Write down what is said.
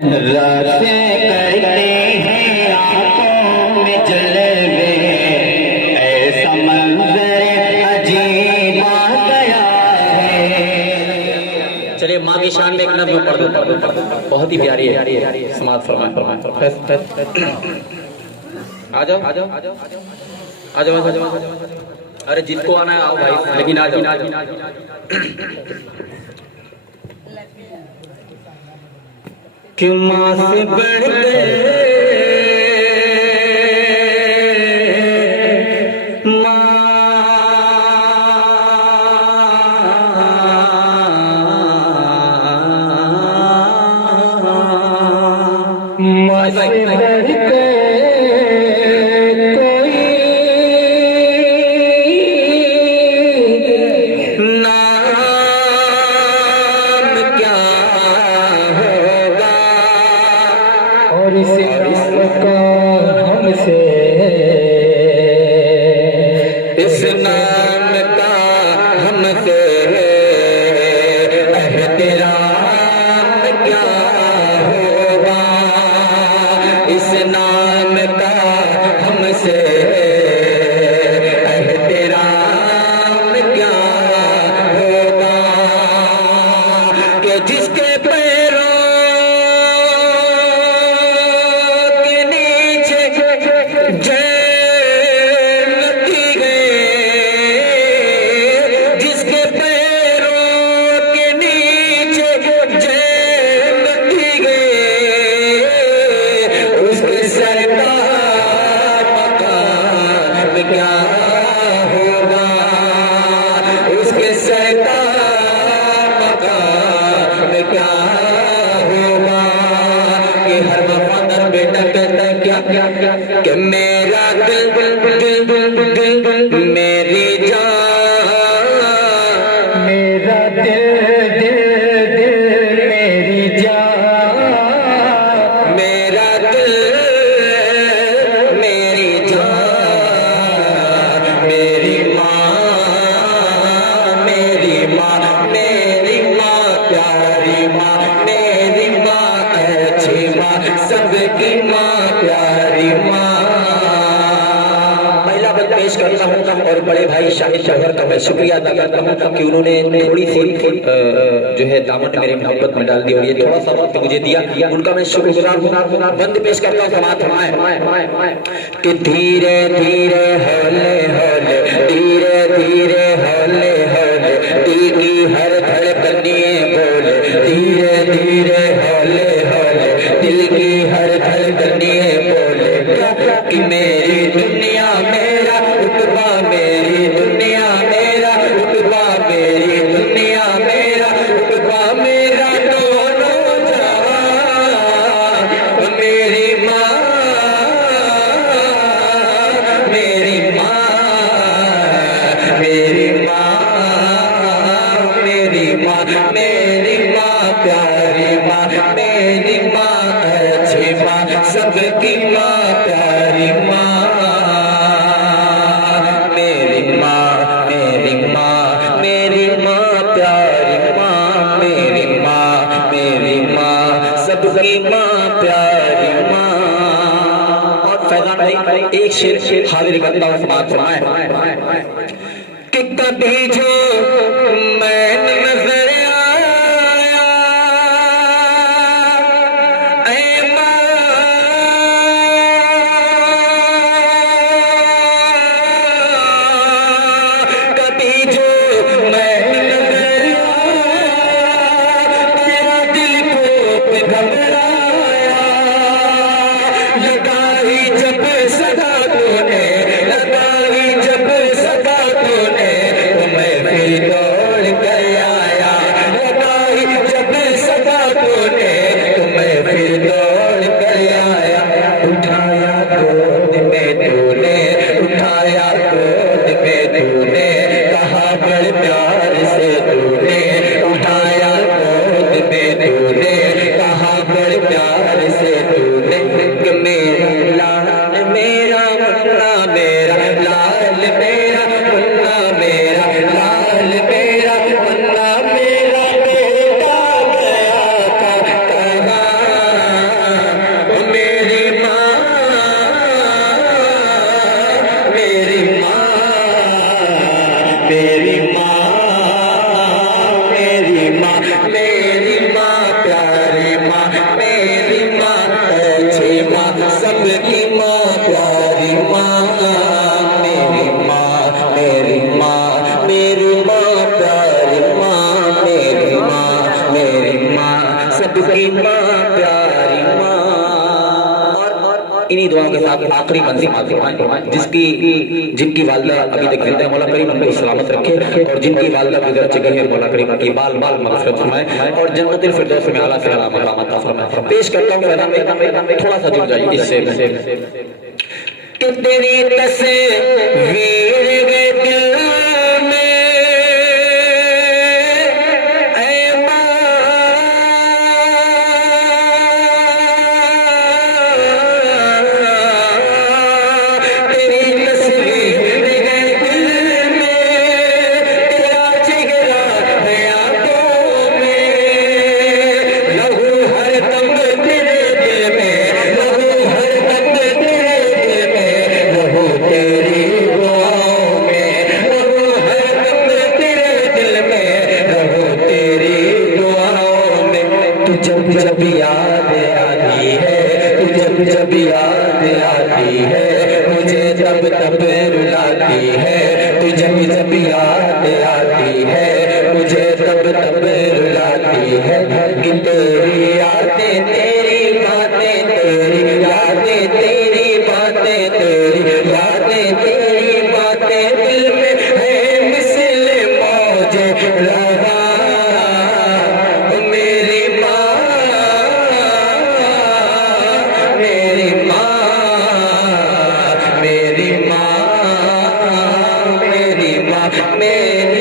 रातें करते हैं आंखों में जलवे, ऐसा मंजर अजीब आ गया है। चलिए माँ की शान में एक नज़्म पढ़ दो, बहुत ही प्यारी है। समाज फरमाए। आ जाओ आ जाओ आ जाओ आ जाओ आ जाओ। अरे जिसको आना है आओ भाई, लेकिन आ जाओ। कि माँ से बढ़कर माँ से बढ़कर इस नाम का हमसे एहतराम क्या होगा, इस नाम का हमसे एहतराम क्या होगा, कि जिसके पैरों के नीचे क्या होगा, उसके सरकार मकाम क्या होगा, कि हर वफादार बेटा कहता है क्या कि मेरा दिल मेरी जान, मेरा दिल मेरी जान, मेरा दिल मेरी जान, मेरी माँ प्यारी माँ, मेरी माँ अच्छी माँ, सबकी माँ प्यारी माँ। पहला बल पेश करता हूँ और बड़े भाई शाहिद जौहर का मैं शुक्रिया अदा करता हूँ कि उन्होंने थोड़ी सी जो है दामन मेरे मोहब्बत में डाल दी और ये थोड़ा सा वक्त मुझे दिया, उनका मैं शुक्रगुजार हूँ। बंद पेश करता हूँ समात फरमाए कि धीरे धीरे हौले हौले, धीरे धीरे हौले हौले, दिल की हर धड़कनिए बोले, धीरे धीरे हौले हौले, दिल की हर धड़कनिए बोले, कि मेरी दुनिया मेरा रुतबा, मेरी दुनिया मेरा रुतबा, मेरी दुनिया मेरा रुतबा, मेरा दोनों जहां, मेरी माँ मेरी माँ मेरी माँ मेरी माँ, मेरी माँ प्यारी माँ, मेरी माँ अच्छी माँ, सबकी माँ प्यारी माँ, मेरी माँ मेरी माँ मेरी माँ प्यारी माँ, मेरी माँ सबकी माँ प्यारी माँ। और फैजान भाई एक शेर हाजिर करता हूँ समाज फरमाए कि कभी जो मैं नजर आया ऐ माँ, कभी जो मैं नजर आया, मेरा दिल को घबराया, लगाई जब सदा तूने, लगाई जब सदा तूने, तो मैं फिर दौड़ कर आया, लगाई जब सदा तूने, तो मैं फिर दौड़ कर आया, उठाया गोद में तूने, उठाया गोद में तूने, कहा बड़े प्यार से तूने, उठाया गोद में तूने, कहा बड़े प्यार से तूने, कि मेरा लाल मेरा मुन्ना, मेरा लाल मेरा मुन्ना, मेरा लाल मेरा मुन्ना, मेरा बेटा गया था कहाँ, मेरी माँ अच्छी माँ सबकी माँ प्यारी माँ मेरी माँ मेरी माँ मेरी माँ प्यारी माँ मेरी माँ सबकी माँ प्यारी माँ। और इन्हीं दुआओं के साथ आखिरी मंजिल जिनकी वालिदा अभी तक जिंदा है, मौला करीम उनको सलामत रखे, और जिनकी वालिदा गुजर चुकी है मौला करीम उनकी बाल बाल मग़फ़िरत फरमाए और जन्नतुल फिरदौस में आला से आला मकाम अता फरमाए। पेश करता हूं फैज़ान में थोड़ा सा जुड़ जाइए इससे कि तेरी तस्वीर गए दिल में ऐ माँ तेरी तस्वीर गए दिल में तेरा चेहरा है आंखों में लहू हर दम तेरे दिल में लहू हर दम तेरे दिल में लहू तेरी दुआओं में लहू हर दम तेरे दिल में लहू तेरी दुआओं में। तू जब जब याद आती है तू जब जब याद आती है मुझे तब तब रुलाती है तू जब जब याद आती है मुझे तब तब रुलाती है कि तेरी यादें तेरी बातें तेरी यादें तेरी बातें तेरी यादें तेरी बातें दिल में है मिसल मौजे लगा मेरी माँ मेरी माँ मेरी माँ मेरी माँ मेरी